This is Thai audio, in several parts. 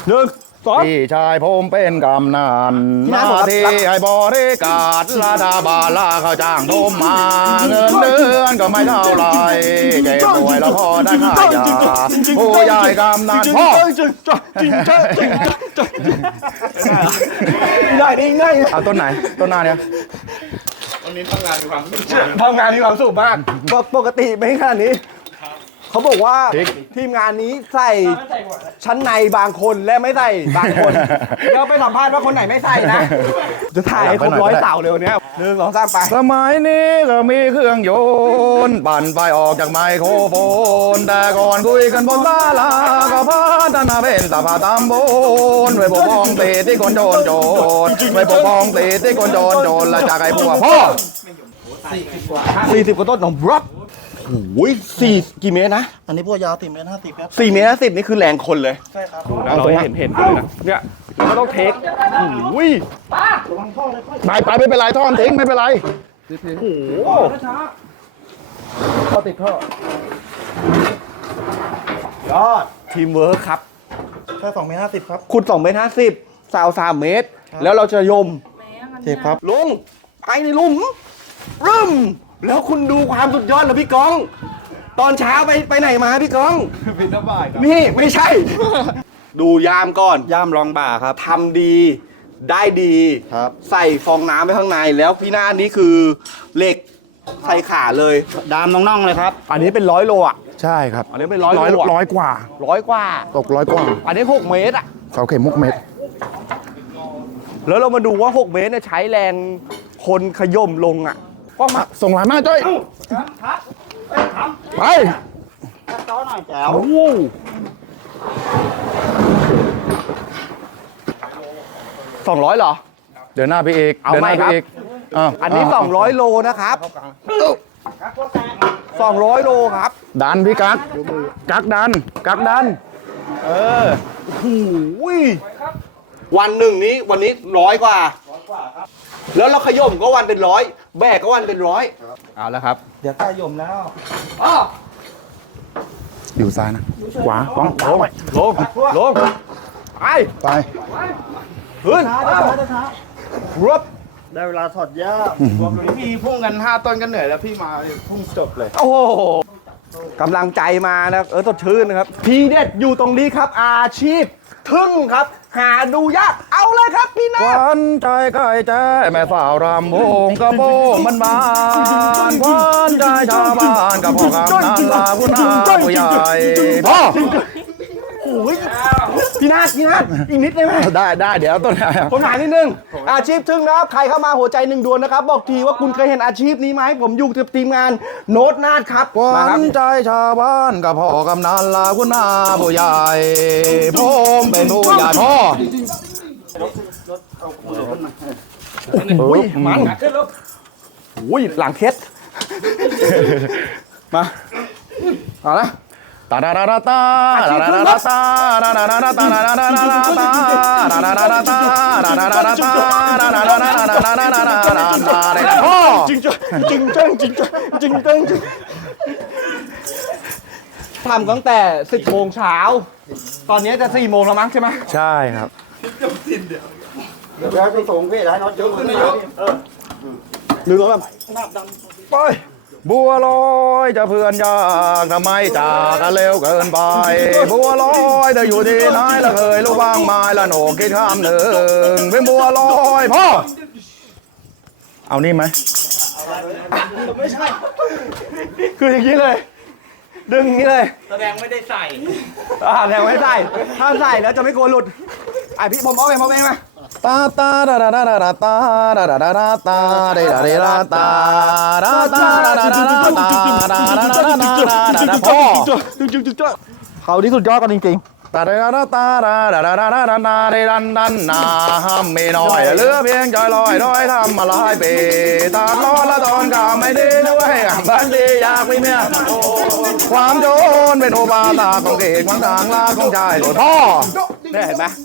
1 2พี่ชายผมเป็นกำนันหน้าที่ให้บริการรัฐบาลเขาจ้างผมมาเงินเดือนก็ไม่เท่าไรเจ็บป่วยแล้วพอได้ค่ายาผู้ใหญ่กำนันพ่อได้ดีง่ายเอาต้นไหนต้นหน้าเนี่ยวันนี้ทำงานมีความสุขมากปกติไม่ขนาดนี้เขาบอกว่าทีมงานนี้ใส่ชั้นในบางคนและไม่ใส่บางคนแล้วไปสัมภาษณ์ว่าคนไหนไม่ใส่นะจะถ่ายให้ครบ100เต่าเลยวันนี้1 2 3ไปสมัยนี้ก็มีเครื่องยนต์ปั่นไฟออกจากไมโครโฟนแต่ก่อนคุยกันบนศาลาก็พัฒนาเป็นสภาตำบลไว้ปกป้องเศรษฐีคนโจรไว้ปกป้องเศรษฐีคนโจรและจากไอ้พวกพ่อ 40 กว่าต้นของบล็อกโอ้ย4 กี่เมตรนะอันนี้พวกยาว4 เมตร 50ครับ 4 เมตร 50นี่คือแรงคนเลยใช่ครับเราเห็นเลยนะเนี่ยเราก็ต้องเทคโอ้ยไปไม่เป็นไรท่อนทิ้งไม่เป็นไรโอ้โหท่อติดท่อยอดทีมเวิร์คครับแค่2 เมตร 50ครับขุด2 เมตร 50สาว3 เมตรแล้วเราจะยมเจ็บครับลงไปในหลุมรึมแล้วคุณดูความสุดยอดเลยพี่ก้อง ตอนเช้าไปไหนมาพี่ก้องบินสบายนี่ไม่ใช่ ดูยามก่อนย่ามรองบ่าครับทำดีได้ดีครับใส่ฟองน้ำไปข้างในแล้วพี่หน้านี้คือเหล็กใส่ขาเลยดามน้องๆเลยครับอันนี้เป็น100 โลอ่ะใช่ครับอันนี้เป็น100 โลร้อยกว่า 100 กว่าตก100 กว่าอันนี้6 เมตรอ่ะเสาเข็มมุกเม็ดแล้วเรามาดูว่า6 เมตรเนี่ยใช้แรงคนขย่มลงอ่ะก็มาส่งหลานมาจ้อยไปต่อหน่อยแจ๋ว 200เหรอเดี๋ยวหน้าพี่เอกเอาไหมครับอันนี้200 โลนะครับ200 โลครับดันพี่กักดันโอ้ยวันหนึ่งนี้วันนี้100 กว่าแล้วเราขย่มก็วันเป็น100แบกก็วันเป็น100เอาแล้วครับเดี๋ยวใกล้ยมแล้วอยู่ซ้ายนะขวาป้องลงไปขึ้นรบได้เวลาถอดหญ้าพี่พุ่งกัน5 ต้นกันเหนื่อยแล้วพี่มาพุ่งจบเลยโอ้โหกำลังใจมานะสดชื่นนะครับทีเด็ดอยู่ตรงนี้ครับอาชีพทึ่งครับหาดูยากเอาเลยครับพี่นาควันใจใกล้ใจแม่สาวรำวงกระโปงมันบานควันใจชาวบ้านกับพ่อกำนันลาผู้นาผู้ใหญ่พ่อโอ้ยพี่นาอีกนิดได้ไหมได้เดี๋ยวต้นผมถามนิดนึงอาชีพทึ่งนะครับใครเข้ามาหัวใจ1 ดวงนะครับบอกทีว่าคุณเคยเห็นอาชีพนี้ไหมผมอยู่กับทีมงานโน้ตนาดครับควันใจชาวบ้านกับพ่อกำนันลาผู้นาผู้ใหญ่ผมเป็นผู้ใหญ่พ่อโอ้ยมันโอ้ยหลังเท็ดมาเอาละตาดาดาตาดาดาดาตาดาดาดาตาดาดาดาตาดาดาดาตาดาดาดาตาดาดาดาดาดาดาดาดาดาดาดาพ่อจริงทำตั้งแต่10 โมงเช้าตอนนี้จะ4 โมงแล้วมั้งใช่ไหมใช่ครับเดี๋ยวจะส่งพี่ให้น้องยกขึ้นยกหรือแบบไปบัวลอยจะเพื่อนยากทำไมจากกันเร็วเกินไปบัวลอยจะอยู่ที่ไหนละเคยรู้บ้างไหมละโหนกคิดข้ามหนึ่งเป็นบัวลอยพ่อเอานี่ไหมไม่ใช่คืออย่างนี้เลยดึงอย่างนี้เลยแสดงไม่ได้ใส่แสดงไม่ใส่ถ้าใส่แล้วจะไม่โกนหลุดไอพี่ผมเอาเองมาตาตาดาดาดาดาตาดาดาดาดาตาเดดาเดดาตาดาตาดาดาดาดาตาดาดาดาดาพ่อเขาที่สุดยอดกันจริงๆตาดาดาตาดาดาดาดาดาดาเดดันดันนาห้ามไม่น้อยเหลือเพียงใจลอยด้อยทำมาหลายปีตาล้อละตอนกาไม่ดีด้วยบ้านดีอยากมีเมียความโจรเป็นโอบาตาของเกศของทางลาของชายหลวงพ่อได้เห็นไหม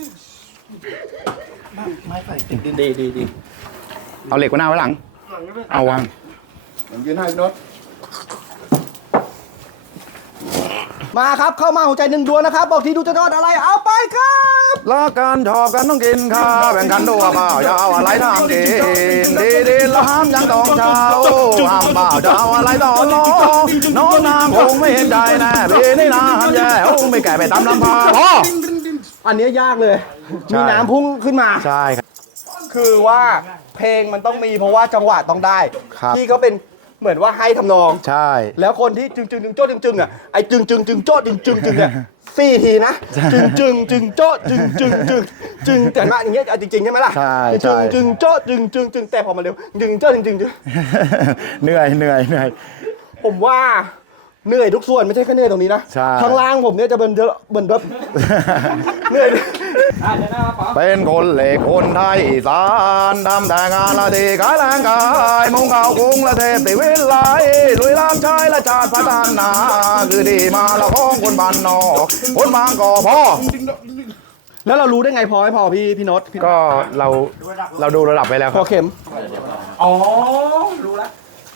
ไม้ไผ่ติดดีเอาเหล็กไว้หน้าไว้หลังเอาวางยืนให้รถมาครับเข้ามาหัวใจหนึ่งดวงนะครับ บอกทีดูจะทอดอะไรเอาไปครับรักกันชอบกันต้องกินข้าวแบ่งกันด้วยเปล่ายาวอะไรทางกินดีๆแล้วห้ามยังต้องเช้าห้ามเปล่าจะเอาอะไรต่อน้องนางคงไม่เห็นใจแน่พี่นี่นะห้ามแย่คงไม่แก่ไปตามลำพังพ่ออันนี้ยากเลยใช่มีน้ำพุ่งขึ้นมาใช่ครับคือว่าเพลงมันต้องมีเพราะว่าจังหวะต้องได้ครับที่เขาเป็นเหมือนว่าให้ทำนองใช่แล้วคนที่จึงโจ้จึงอ่ะไอ้จึงโจ้จึงเนี่ย4 ทีนะจึงโจ้จึงแต่ว่าอย่างเงี้ยจริงๆใช่ไหมล่ะใช่จึงโจ้จึงแต่พอมาเร็วจึงโจ้จึงเหนื่อยผมว่าเหนื่อยทุกส่วนไม่ใช่แค่เหนื่อยตรงนี้นะใช่ข้างล่างผมเนี่ยจะเหมือนแบบเหนื่อยเป็นคนเหล็กคนไทยอีสานทำแต่งานละทีกายแรงกายมุ่งเข้ากรุงละเทพติวิไลลุยล้างชายละชาติพัฒนาคือดีมาละของคนบ้านนอกคนบางก่อพ่อแล้วเรารู้ได้ไงพอไม่พอพี่โน้ตก็เราดูระดับไปแล้วคพรัอบ เข็มอ๋อ รู้แล้ว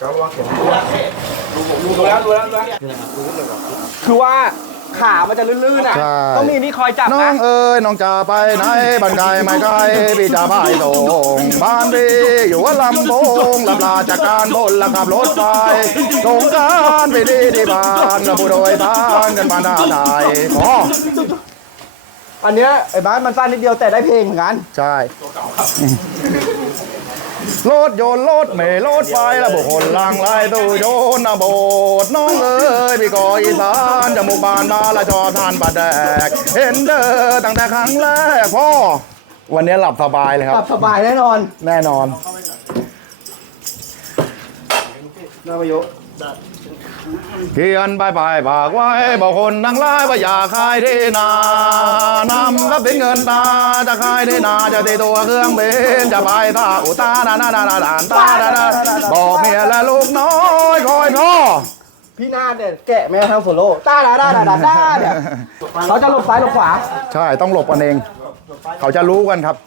คือว่าขามันจะลื่นๆอ่ะใช่ต้องมีนี่คอยจับน้อนะงเอ๋ยน้องจะไปไหนบ้านไกลไม่ไกลพี่จะพายส่งบ้านพี่อยู่ว่าลำโพงลำลาจากการบนละขับรถไฟสงกรานต์ไปดีที่บ้านกับผู้โดยสารกันมาหน้าไทยอ๋ออันเนี้ยไอ้บ้านมันสั้นนิดเดียวแต่ได้เพลงเหมือนกันใช่รถยนต์รถเมล์รถไฟและบุคคลหลังไหลตู้โยนนะโบดน้องเอ๋ยพี่ก่ออีสานจมูกบานมาละชอบทานปลาแดกเห็นเด้อตั้งแต่ครั้งแรกพ่อวันนี้หลับสบายเลยคหรับลับสบายแน่นอนแน่นอนนาประโยชน์เขียนไปฝากไว้บอกคนทั้งหลายว่าอย่าขายที่นานำทรัพย์สินเงินตาจะขายที่นาจะตีตัวเครื่องบินจะไปท่าอุตานานานานาตาดาดาบอกเมียและลูกน้อยคอยพ่อพี่นาฏเนี่ยแกะแม่ทางโซโล่ตาดาเนี่ยเขาจะหลบซ้ายหลบขวาใช่ต้องหลบกันเอง เขาจะรู้กันครับ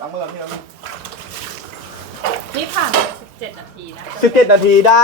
นี่ผ่านไป17 นาทีนะ 17 นาทีได้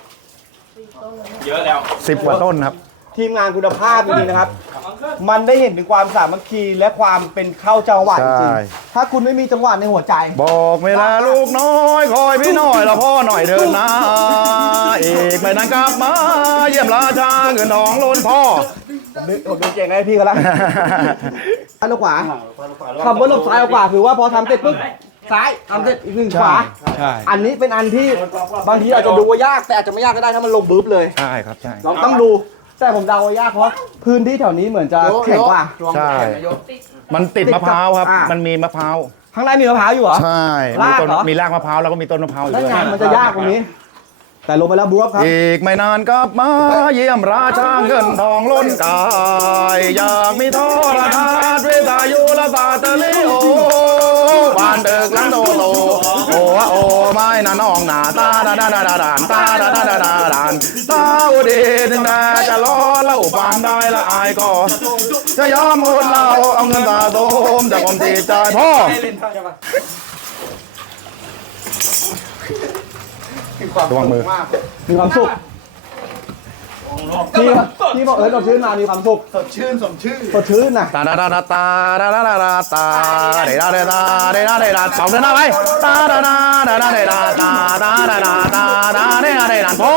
10 กว่าต้นครับทีมงานคุณภาพจริงๆนะครับ มันได้เห็นถึงความสามัคคีและความเป็นเข้าจังหวะจใช่ริงๆถ้าคุณไม่มีจังหวะในหัวใจบอกเวลาลูกน้อยคอยพี่น้อยละพ่อหน่อยเถินนะอีกไม่นานกลับมาเยี่ยมราชาเงินทองล้นพ่อผมดูเก่งให้พี่กันละซ้ายหรือขวาคำว่าหลบซ้ายกับขวาคือว่าพอทำเสร็จปุ๊บซ้ายทำเสร็จอีกหนึ่งขวาใช่อันนี้เป็นอันที่บางทีอาจจะดูว่ายากแต่อาจจะไม่ยากก็ได้ถ้ามันลงบึ๊บเลยใช่ครับใช่ลองต้องดู แต่ผมเดาว่ายากเพราะพื้นที่แถวนี้เหมือนจะแข็งกว่าใช่ มันติดมะพร้าวครับอ่ามัมันมีมะพร้าวข้างในมีมะพร้าวอยู่เหรอใช่รากเหรอมีรากมะพร้าวแล้วก็มีต้นมะพร้าวอยู่นั่นด้วยไงมันจะยากตรงนี้ แต่ลงไปแล้วบวบครับอีกไม่นานกลับมาเยี่ยมราชาเงินทองล้นกายอยากมีโทรทัศน์วิทยุและบาตเตอรี่โอบ้านเดึกหลังโตโตโอ้โอ้ไม่นะน้องหนาตาดาดาดาดาดานตาดาดาดาดาดานตาอุดีถึงแม้จะรอแล้วปานได้ละอายก็จะยอมอดเราเอาเงินตาโตมจากความตีใจพ่อ ระวังมือมีความสุขที่บอกสดชื่นมามีความสุขสดชื่นสมชื่อสดชื่นนะตาดาดาดาตาดาดาดาดาตาเดดาเดดาเดดาเดดาสองเดินหน้าไปตาดาดาดาดาเดดาตาดาดาดาตาดาเดดาเดดาพ่อ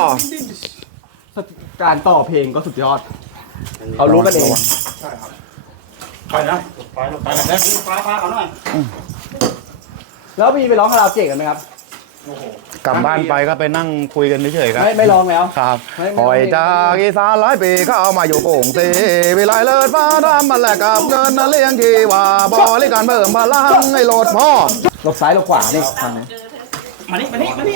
การต่อเพลงก็สุดยอดเขารู้กันเองไปนะไปนะฟ้าเขาหน่อยแล้วมีไปร้องคาราโอเกะกันไหมครับกลับบ้านไปก็ไปนั่งคุยกันเฉยๆครับไม่ร้องแล้วครับไม่คอยจากอีสานหลายปีเข้ามาอยู่โป่งสีวิไลเลิศฟ้าดำมาแลกกับเงินนั่นเลี้ยงที่ว่าบริการเพิ่มพลังให้โหลดพ่อหลบซ้ายหลบขวานี่ทางไหนมานี่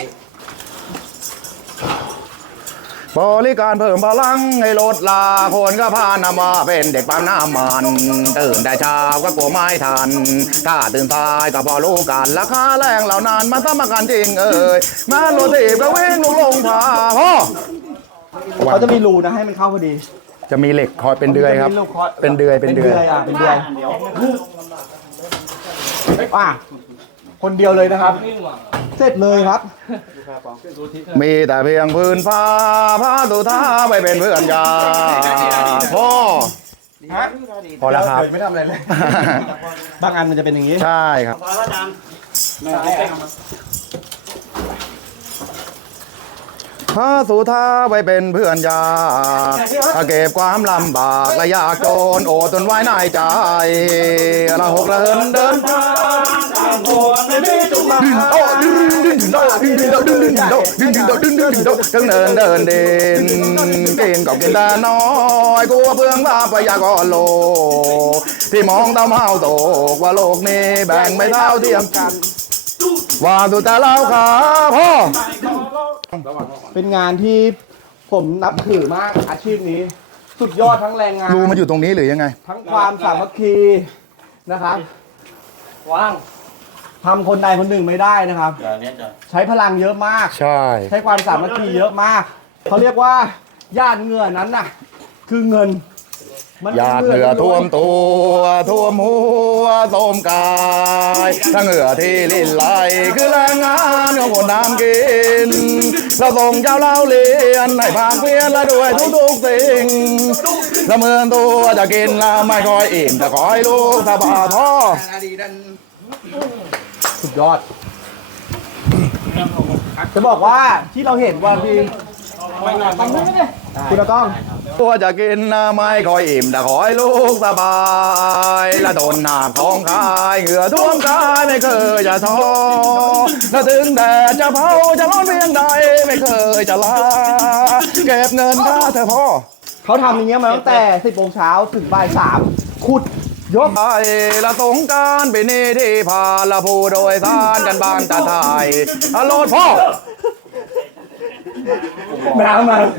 บริการเพิ่มพลังให้ลดลาคนก็พานำมาเป็นเด็กปั๊มน้ำมันตื่นแต่เช้าก็กลัวไม่ทันถ้าตื่นสายก็พอรู้กันราคาแรงเหล่านั้นมันสมกันจริงเอ่ยงานรถถีบก็วิ่งลุกลงพาพ่อเขาจะมีรูนะให้มันเข้าพอดีจะมีเหล็กคอยเป็นเดือยครับ เป็นเดือยเป็นเดือยเป็นเดือยอ่ะคนเดียวเลยนะครับเสร็จเลยครับมีแต่เพียงพื้นฟ้าพาตุท่าไปเป็นเพื่อนยาพ่อฮะพอแล้วครับไม่ทำอะไรเลย บางอันมันจะเป็นอย่างนี้ใช่ครับพาสุธาไปเป็นเพื่อนยากถ้าเก็บความลำบากและยากจนโอดทนไว้ในใจละหกละเหินเดินทางโดึงดึงโตดึงดึงดึงโตดึงดึงโตดึงดึงโตดึงดึงโตดึงเดินเดินเดินกินก็กินแต่น้อยกลัวเพื่องว่าไปยากรโลกที่มองตามเฮาโตกว่าโลกนี้แบ่งไม่เท่าเทียมกันว่าสุดแต่เราขาพ่อเป็นงานที่ผมนับถือมากอาชีพนี้ สุดยอดทั้งแรงงานรูมันอยู่ตรงนี้หรือยังไงทั้งความสามัคคีนะครับว่างทำคนใดคนหนึ่งไม่ได้นะครับ ใช้พลังเยอะมากใช่ใช้ความสามัคคีเยอะมากเขาเรียกว่าญาติเหงื่อนั้นน่ะ คือเงินหยาดเหงื่อท่วมตัวท่วมหัวต้มกายถ้าเหงื่อที่ลิ่นไหลคือแรงงานของคนทำกินเราส่งเจ้าเล่าเรียนให้ผ่านเพียนและด้วยทุกๆสิ่งละเมินตัวจะกินละไม่ค่อยอิ่มแต่ขอให้ลูกสบายพ่อสุดยอด จะบอกว่าที่เราเห็นว่าพี่คุณต้องตัวจะกินละไม่ค่อยอิ่มแต่ขอให้ลูกสบายและโดนหนาท้องคายเหงื่อท่วมกายไม่เคยจะท้อและถึงแดดจะเผาจะร้อนเพียงใดไม่เคยจะลาเก็บเงินค่าเธอพ่อเขาทำอย่างเงี้ยมาตั้งแต่ 10 โมงเช้าถึงบ่าย 3 ขุดยกไปละสงกรารปีนี้ที่ผ่านละผู้โดยสารกันบ้านตาไทยฮัลโหลพ่อน้ำมัน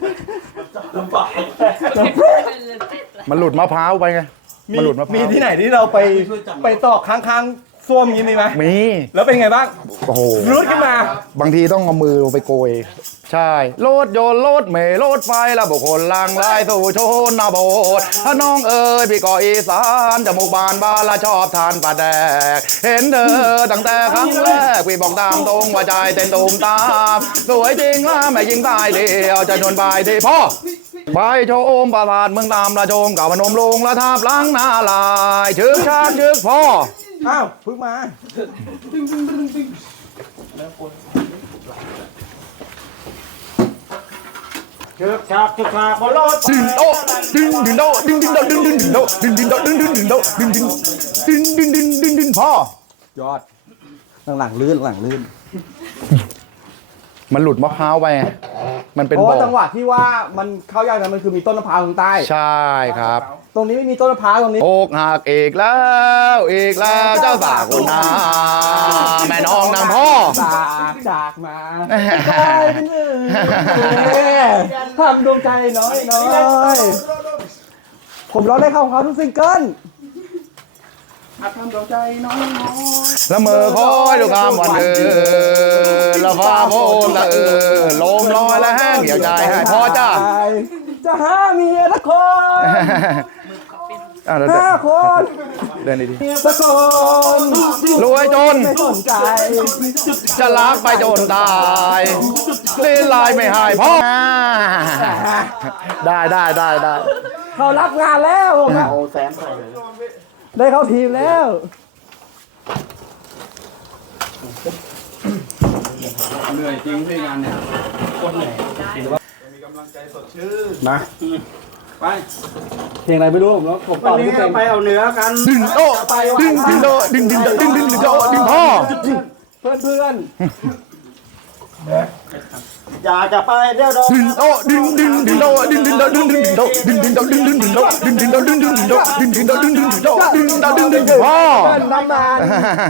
มันหลุดมะพร้าวไปไงมันหลุดมะพร้าวมีที่ไหนที่เราไปตอกข้างๆส้วมอย่างนี้มีไหมมีแล้วเป็นไงบ้างโอ้โหรุดขึ้นมาบางทีต้องเอามือไปโกย ใช่รถยนต์รถเมล์รถไฟและบุคคลหลังไหลสู่ชนบทถ้าน้องเอ๋ยพี่ก็อีสานจมูกบานบานละชอบทานปลาแดก เห็นเธอตั้งแต่ครั้งแรกพี่บอกตามตรงว่าใจเต้นตูมตามสวยจริงละแม่ยิงตายเดียวจะชวนไปที่พ่อไปโชมประสาทเมืองตามละชมกับพนมลงละทาบล้างหน้าลายชึกชากชึกพ่ออ้าวเพึ่งมาบนรถดึงโตดึงดึงโตดึงดึงโตดึงดึงดึงโตดึงดึงโตดึงดึงดึงโตดึงดึงดึงพ่อยอด หลังๆลื่นหลังๆลื่นมันหลุดมะพร้าวไปไงมันเป็นเพราะบ่ว่าจังหอวะที่ว่ามันเข้ายากนั้นมันคือมีต้นมะพร้าวตรงใต้ใช่ครับตรงนี้ไม่มีต้นมะพร้าวตรงนี้อกหักอีกแล้วเจ้าสาวคนนาแม่น้องนางพ่อจากมาใช่เป็นอื่นทำดวงใจน้อยผมร้องได้เข้าของเขาทุกซิงเกิลทำดวงใจน้อยละเมอคอยดูคำวันเดินละฟ้าโพนละลมลอยและแห้งเหี่ยวใจให้พ่อจ้าจะหาเมียละคน 5 คนเดินดีสักคนรวยจนไม่สนใจๆจะรักไปจนตายลีลายไม่หายพ่อได้เขารับงานแล้วผมอะเอาแซมใส่เลยได้เข้าทีมแล้วเหนื่อยจริงที่งานเนี่ยคนเหนื่อยมีกำลังใจสดชื่นมาไปเพลงอะไรไม่รู้ผมตวัอน บนี้ไม่เป็นไปเอาเนื้อกันดึงโตดึงโตดึงโตดึงพ่อเพื่อนอยากจะไปเที่ยวดอยดึงโตดึงโตดึงโตดึงโตพ่อๆเป็นน้ำนาน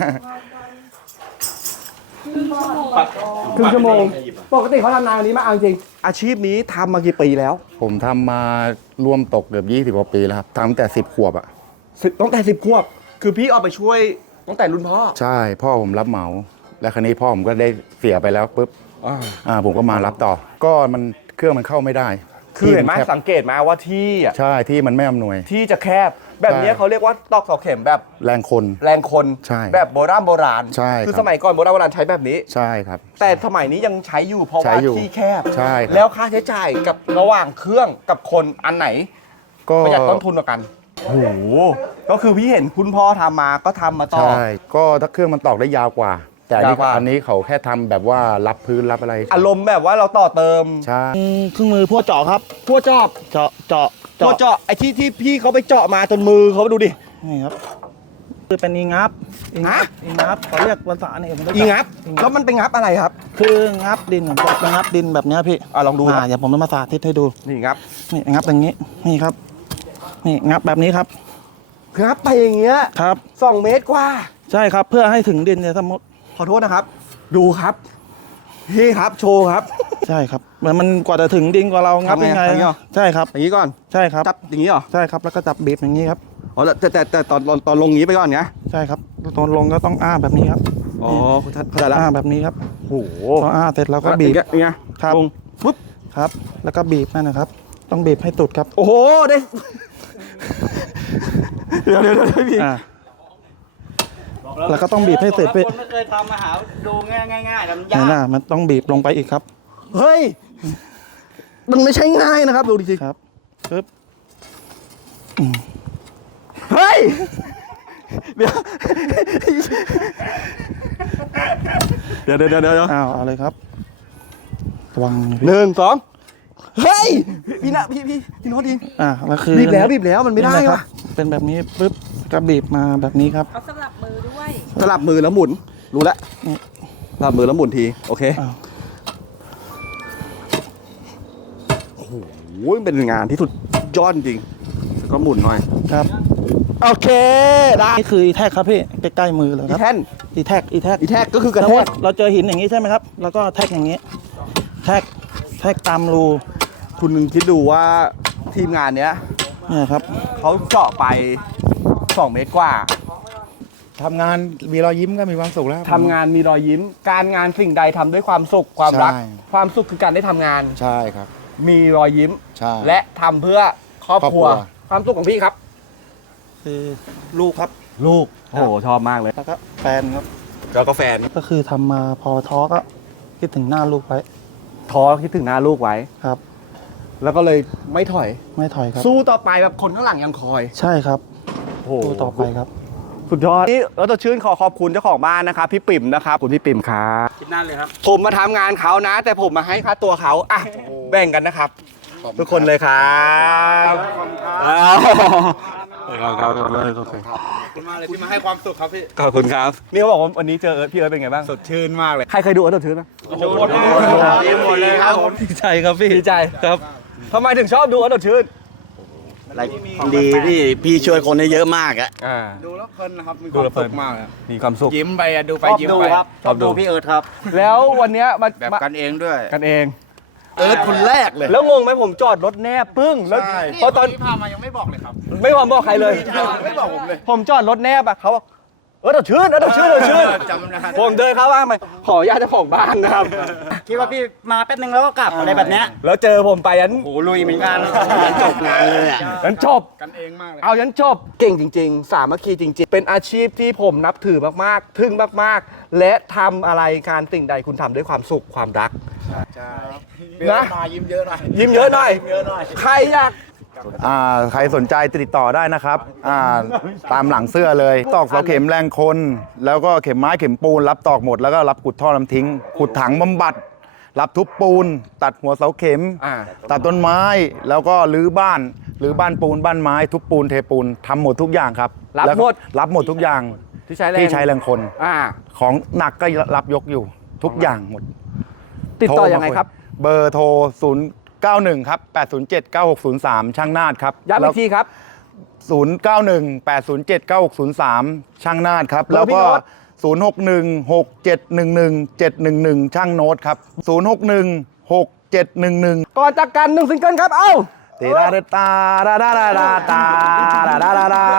ครึ่งชั่วโมง ปกติเขาทำนานนี้มาเอาจริง อาชีพนี้ทำมากี่ปีแล้วผมทำมารวมตกเกือบ20 กว่าปีแล้วครับทำตั้งแต่10 ขวบอ่ะตั้งแต่10 ขวบ คือพี่ออกไปช่วยตั้งแต่รุ่นพ่อใช่พ่อผมรับเหมา และครั้นี้พ่อผมก็ได้เสียไปแล้วปุ๊บผมก็มารับต่อ ก็มันเครื่องมันเข้าไม่ได้คือเห็นไหมที่แคบสังเกตไหมว่าที่อ่ะใช่ที่มันไม่อำนวยที่จะแคบแบบนี้เขาเรียกว่าตอกเสาเข็มแบบแรงคนแรงคนใช่แบบโบราณใช่คือครับสมัยก่อนโบราณใช้แบบนี้ใช่ครับแต่สมัยนี้ยังใช้อยู่เพราะใช้ว่าอยู่ที่แคบใช่ครับแล้วค่าใช้จ่ายกับระหว่างเครื่องกับคนอันไหนก็ประหยัดต้นทุนกว่ากันโอ้โหก็คือพี่เห็นคุณพ่อทำมาก็ทำมาต่อใช่ก็ถ้าเครื่องมันตอกได้ยาวกว่า แต่อันนี้ยาวกว่าอันนี้เขาแค่ทำแบบว่ารับพื้นรับอะไรอารมณ์แบบว่าเราต่อเติมใช่เครื่องมือพวกเจาะครับพวกจอบเจาะพวกเจาะไอ้ที่พี่เขาไปเจาะมาจนมือเขาดูดินี่ครับคือเป็นอีงับฮะอีงับเขาเรียกภาษาเนี่ยผมรู้จักอีงับแล้วมันเป็นงับอะไรครับคืองับดินผมจะงับดินแบบเนี้ยพี่ลองดูครับเดี๋ยวผมจะมาสาธิตให้ดูนี่งับนี่งับอย่างนี้นี่ครับนี่งับแบบนี้ครับงับไปอย่างเงี้ยครับ 2 เมตรกว่าใช่ครับเพื่อให้ถึงดินเนี่ยสมมติขอโทษนะครับ ดูครับพี่ครับโชว์ครับใช่ครับมันกว่าจะถึงดินกว่าเรางับทำไงยังไงอย่างนี้เหรอใช่ครับอย่างนี้ก่อนใช่ครับจับอย่างนี้เหรอใช่ครับแล้วก็จับบีบอย่างนี้ครับอ๋อแต่ตอนลงนี้ไปก่อนไงใช่ครับตอนลงก็ต้องอ้าแบบนี้ครับอ๋อเข้าใจละอ้าแบบนี้ครับโอ้โหพออ้าเสร็จแล้วก็บีบอย่างเงี้ยครับลงปุ๊บครับ แล้วก็บีบนั่นนะครับ ต้องบีบให้สุดครับโอ้โหได้เดี๋ยวพี่อ่าแล้วก็ต้องบีบให้เสร็จไปคนไม่เคยทำมาหาดูง่ายๆแล้วมันไหนยากน่ะมันต้องบีบลงไปอีกครับเฮ้ยมันไม่ใช่ง่ายนะครับดูดิสิครับปึ๊บเฮ้ยเดี๋ยวอ้าวเอาเลยครับระวังนะพี่ 1 2เฮ้ยพี่นะพี่โน้ตดิแล้วคือบีบแล้วมันไม่ได้นี่แหละคว่ะรับเป็นแบบนี้ปึ๊บก็บีบมาแบบนี้ครับเขาสลับมือด้วยสลับมือแล้วหมุนรู้แล้วนี่สลับมือแล้วหมุนทีโอเคอ้าวโอ้โหเป็นงานที่สุดยอดจริงแล้วก็หมุนหน่อยครับโอเคได้นี่คืออีแท็กครับพี่ใกล้ๆมือเลยอีครับแท่นอีแท็กอีแท็กก็คือกระสมแทมกติเราเจอหินอย่างนี้ใช่ไหมครับ แล้วก็แท็กอย่างนี้แท็กตามรูคุณคิดดูว่าทีมงานเนี้ยเนี่ยครับเขาเจาะไป 2 เมตรกว่าทำงานมีรอยยิ้มก็มีความสุขแล้วทำงานมีรอยยิ้ม การงานสิ่งใดทำด้วยความสุขความรักใช่ความสุขคือการได้ทำงานใช่ครับมีรอยยิ้มใช่และทำเพื่อครอบครัวครอบครัวความสุขของพี่ครับคือลูกครับลูกโอ้โหชอบมากเลยแล้วก็แฟนครับแล้วก็แฟนก็คือทำมาพอท้อก็คิดถึงหน้าลูกไว้ท้อคิดถึงหน้าลูกไว้ครับแล้วก็เลยไม่ถอยไม่ถอยครับสู้ต่อไปแบบคนข้างหลังยังคอยใช่ครับโอ้โหสู้ต่อไปครับสุดยอดนี่เราจะชื่นขอขอบคุณเจ้าของบ้านนะครับพี่ปิ่มนะครับคุณพี่ปิ่มครับคิดนั่นเลยครับผมมาทำงานเขานะ แต่ผมมาให้ค่าตัวเขาอ่ะแบ่งกันนะครับ ทุกคนเลยครับครับขอบคุณมากเลยที่มาให้ความสุขครับพี่ขอบคุณครับนี่เขาบอกว่าวันนี้เจอพี่เอิร์ธเป็นไงบ้างสดชื่นมากเลยใครเคยดูเอิร์ธสดชื่นไหมหมดเลยครับผมดีใจครับพี่ดีใจครับทำไมถึงชอบดูเอิร์ธสดชื่นดีพี่ช่วยคนได้เยอะมากอะดูแล้วเพลินนะครับมีคดูวามแล้วเพลิสุนขมากเลยมีความสุขยิ้มไปอะดูไปยิ้มไปชอบดูพี่เอิร์ธครับแล้ววันเนี้ยมาแบบกันเองด้วยกันเองเอิร์ธคนแรกเลยแล้วงงไหมผมจอดรถแนบปึ้งแล้วเพราะตอนที่พามายังไม่บอกเลยครับไม่ยอมบอกใครเลยไม่บอกผมเลยผมจอดรถแนบอะเขาบอกเออเดี๋ยวชื่นจำได้ผมเดินเข้าบ้านไปขออนุญาตเจ้าของบ้านนะครับคิดว่าพี่มาแป๊บนึงแล้วก็กลับอะไรแบบเนี้ยแล้วเจอผมไปยันโหลุยเหมือนกันจบงานเลยอะยันจบกันเองมากเลยเอายันจบเก่งจริง ๆ สามัคคีจริง ๆ เป็นอาชีพที่ผมนับถือมากๆทึ่งมากๆ และทำอะไรการสิ่งใดคุณทำด้วยความสุขความรักใช่นะมายิ้มเยอะหน่อยยิ้มเยอะหน่อยใครอยากใครสนใจติดต่อได้นะครับตามหลังเสื้อเลย ตอกเสาเข็มแรงคน แล้วก็เข็มไม้เข็มปูน รับตอกหมด แล้วก็รับขุดท่อน้ำทิ้ง ขุดถังบำบัด รับทุบปูน ตัดหัวเสาเข็ม ตัดต้นไม้ แล้วก็รื้อบ้านปูนบ้านไม้ ทุบปูนเทปูนทำหมดทุกอย่างครับรับหมดแล้วก็รับหมดทุกอย่างที่ใช้แรงที่ใช้แรงคนอ่าของหนักก็รับยกอยู่ทุกอย่างหมดติดต่อยังไงครับเบอร์โทร 091 ครับ 807 9603 ช่างนาดครับย้ำอีกทีครับ 091 807 9603 ช่างนาดครับเบอร์พี่แล้วก็โน้ต 061 6711 711 ช่างโน้ตครับ 061 6711 ก่อนจากกัน1 ซิงเกิลครับ เอ้าตีดาตาดาดาดาตาดาดาดา